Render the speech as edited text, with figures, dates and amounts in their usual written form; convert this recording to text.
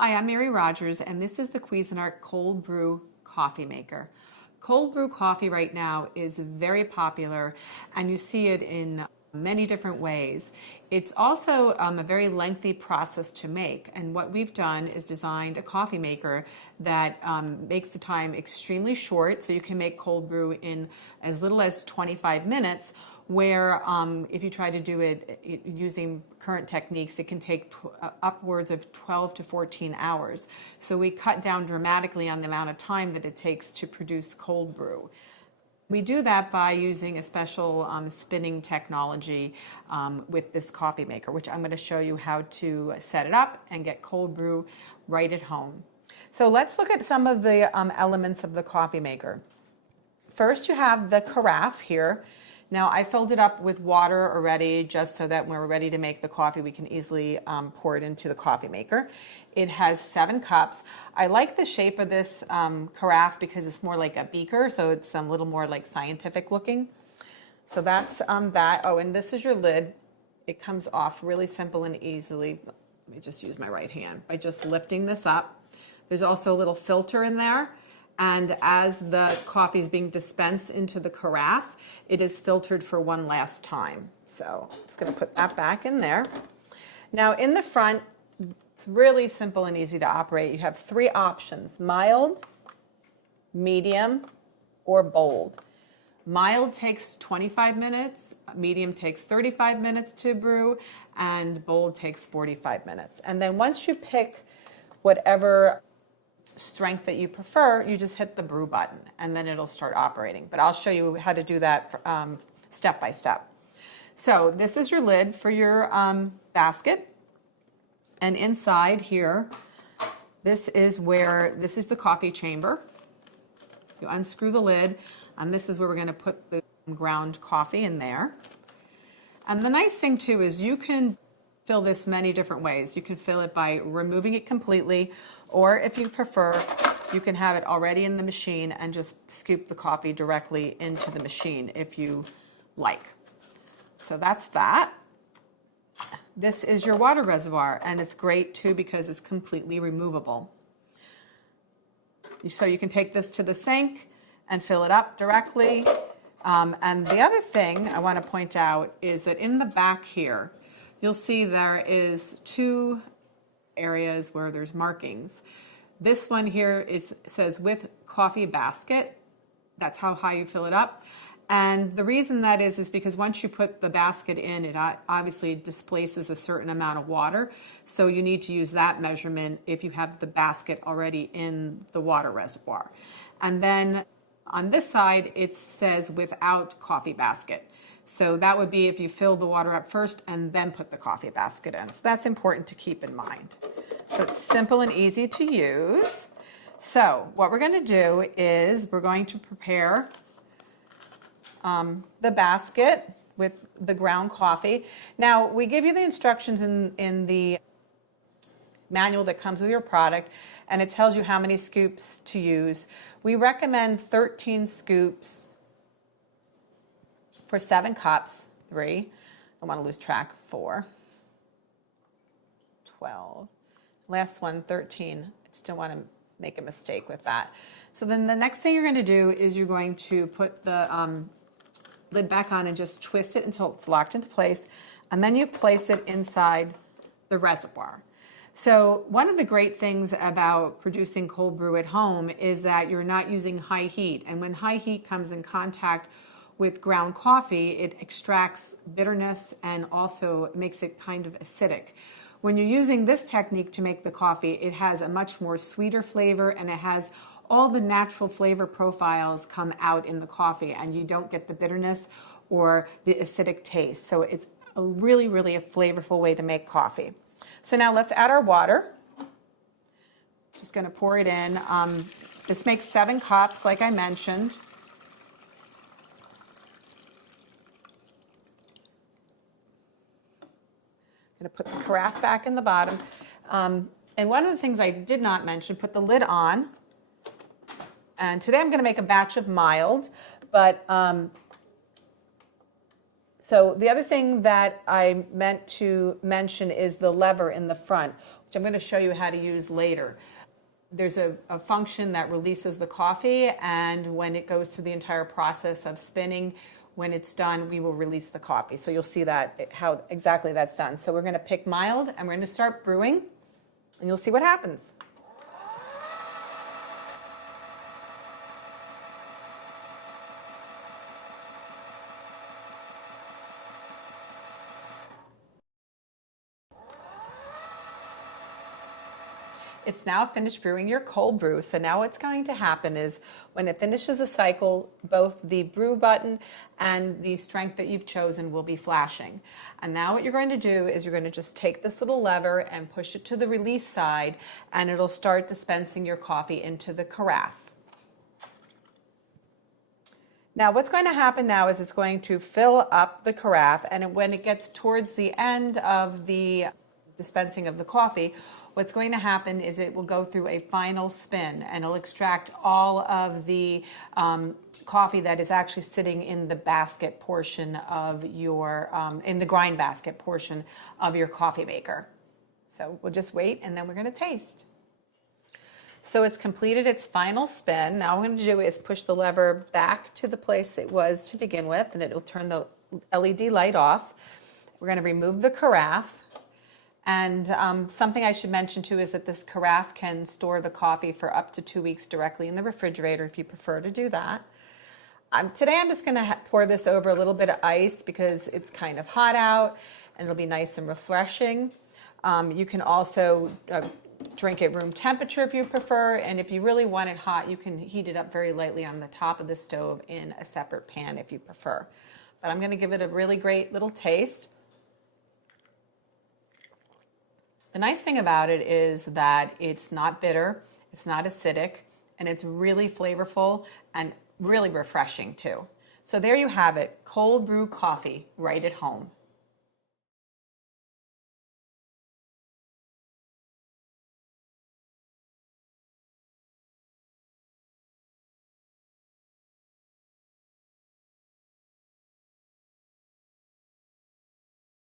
Hi, I'm Mary Rogers, and this is the Cuisinart Cold Brew Coffee Maker. Cold brew coffee right now is very popular, and you see it in many different ways. It's also a very lengthy process to make, and what we've done is designed a coffee maker that makes the time extremely short, so you can make cold brew in as little as 25 minutes, where if you try to do it using current techniques, it can take upwards of 12 to 14 hours. So we cut down dramatically on the amount of time that it takes to produce cold brew. We do that by using a special spinning technology with this coffee maker, which I'm going to show you how to set it up and get cold brew right at home. So let's look at some of the elements of the coffee maker. First, you have the carafe here. Now, I filled it up with water already just so that when we're ready to make the coffee, we can easily pour it into the coffee maker. It has 7 cups. I like the shape of this carafe because it's more like a beaker, so it's a little more like scientific looking. So that's that. Oh, and this is your lid. It comes off really simple and easily. Let me just use my right hand by just lifting this up. There's also a little filter in there. And as the coffee is being dispensed into the carafe, it is filtered for one last time. So I'm just going to put that back in there. Now in the front, it's really simple and easy to operate. You have 3 options: mild, medium, or bold. Mild takes 25 minutes, medium takes 35 minutes to brew, and bold takes 45 minutes. And then once you pick whatever strength that you prefer, you just hit the brew button and then it'll start operating. But I'll show you how to do that step by step. So this is your lid for your basket, and inside here, this is the coffee chamber. You unscrew the lid, and this is where we're going to put the ground coffee in there. And the nice thing too is you can fill this many different ways. You can fill it by removing it completely, or if you prefer, you can have it already in the machine and just scoop the coffee directly into the machine if you like. So that's that. This is your water reservoir, and it's great too because it's completely removable. So you can take this to the sink and fill it up directly. And the other thing I want to point out is that in the back here, you'll see there is 2 areas where there's markings. This one here says with coffee basket. That's how high you fill it up. And the reason that is because once you put the basket in, it obviously displaces a certain amount of water. So you need to use that measurement if you have the basket already in the water reservoir. And then on this side, it says without coffee basket. So that would be if you fill the water up first and then put the coffee basket in. So that's important to keep in mind. So it's simple and easy to use. So what we're going to do is we're going to prepare the basket with the ground coffee. Now, we give you the instructions in the manual that comes with your product, and it tells you how many scoops to use. We recommend 13 scoops for 7 cups, 3, I don't want to lose track, 4, 12, last one, 13. I just don't want to make a mistake with that. So then the next thing you're going to do is you're going to put the lid back on and just twist it until it's locked into place, and then you place it inside the reservoir. So one of the great things about producing cold brew at home is that you're not using high heat, and when high heat comes in contact with ground coffee, it extracts bitterness and also makes it kind of acidic. When you're using this technique to make the coffee, it has a much more sweeter flavor, and it has all the natural flavor profiles come out in the coffee, and you don't get the bitterness or the acidic taste. So it's a really a flavorful way to make coffee. So now let's add our water. Just going to pour it in. This makes 7 cups, like I mentioned. I'm going to put the carafe back in the bottom. And one of the things I did not mention, put the lid on. And today I'm going to make a batch of mild, but so the other thing that I meant to mention is the lever in the front. which I'm going to show you how to use later. There's a function that releases the coffee, and when it goes through the entire process of spinning, when it's done, we will release the coffee. So you'll see that, how exactly that's done. So we're going to pick mild, and we're going to start brewing, and you'll see what happens. It's now finished brewing your cold brew. So now what's going to happen is when it finishes a cycle, both the brew button and the strength that you've chosen will be flashing. And now what you're going to do is you're going to just take this little lever and push it to the release side, and it'll start dispensing your coffee into the carafe. Now what's going to happen now is it's going to fill up the carafe, and when it gets towards the end of the dispensing of the coffee, what's going to happen is it will go through a final spin, and it'll extract all of the coffee that is actually sitting in the basket portion of your, in the grind basket portion of your coffee maker. So we'll just wait, and then we're going to taste. So it's completed its final spin. Now what I'm going to do is push the lever back to the place it was to begin with, and it will turn the LED light off. We're going to remove the carafe. And something I should mention too is that this carafe can store the coffee for up to 2 weeks directly in the refrigerator if you prefer to do that. Today I'm just going to pour this over a little bit of ice because it's kind of hot out, and it'll be nice and refreshing. You can also drink at room temperature if you prefer, and if you really want it hot, you can heat it up very lightly on the top of the stove in a separate pan if you prefer. But I'm going to give it a really great little taste. The nice thing about it is that it's not bitter, it's not acidic, and it's really flavorful and really refreshing too. So there you have it, cold brew coffee right at home.